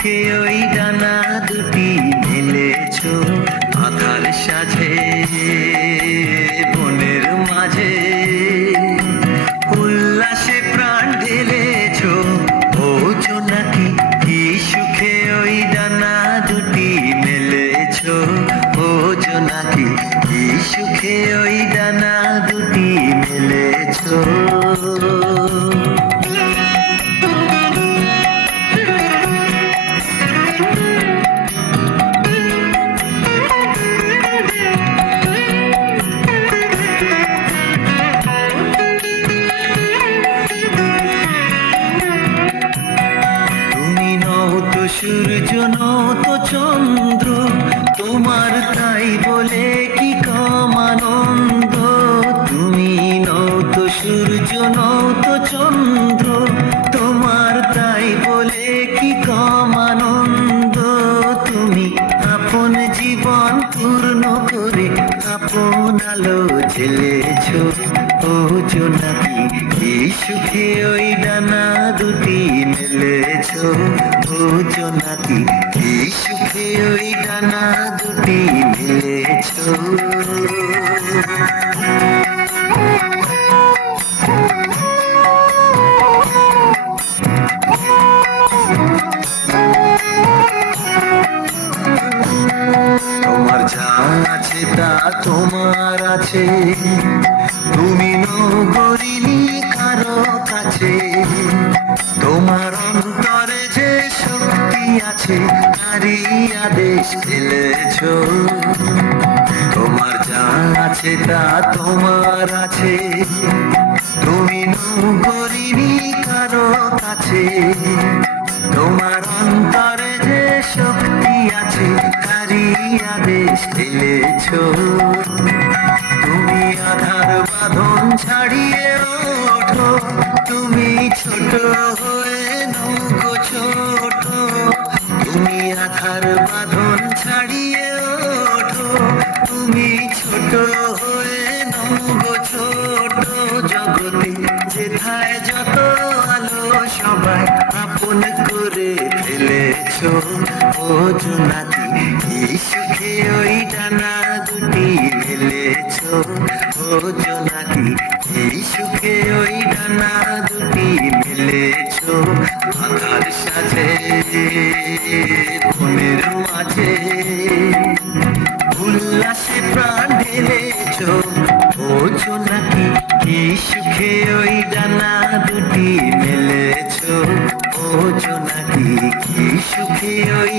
সুখে ওই ডানা দুটি মেলেছো আধার সাজে বনের মাঝে উল্লাসে প্রাণ ঢেলেছো ও জোনাকি কি সুখে ওই ডানা দুটি মেলেছো ও জোনাকি কি সুখে ওই ডানা দুটি মেলেছো। সূর্য নত চন্দ্র তোমার তাই বলে কি কম আনন্দ। তুমি নত সূর্য নত চন্দ্র তোমার তাই বলে কি কম আনন্দ। তুমি আপন জীবন পূর্ণ করে আপন আলো জ্বেলেছো ও জোনাকি কি সুখে ওই ডানা দুটি মেলেছো ও জোনাকি কি সুখে ওই ডানা দুটি মেলেছো। তোমার যা আছে তা তোমার আছে, তুমি নগরিনী কারো কাছে। তোমার অন্তরে যে শক্তি আছে তারই আদেশ ফেলেছো। তোমার যা আছে তা তোমার আছে, তুমি নগরিনী কারো কাছে। তোমার অন্তরে যে শক্তি আছে তারই আদেশ ফেলেছো। তুমি আধার বাঁধন ছাড়িয়ে ওঠো, তুমি ছোট হয়ে নৌকো ছোট। তুমি আধার বাঁধন ছাড়িয়ে ওঠো, তুমি ছোট হয়ে নৌকো ছোট। জগতে যেথায় যত আলো সবাই আপন করে ফেলেছো ও জোনাকি কি সুখে ওই ডানা দুটি মেলেছো ও জোনাকি কি সুখে ওই ডানা দুটি মেলেছো আধার সাজে বনের মাঝে উল্লাসে প্রাণ ঢেলেছো ও জোনাকি কি সুখে ওই ডানা দুটি মেলেছো ও জোনাকি কি সুখে ওই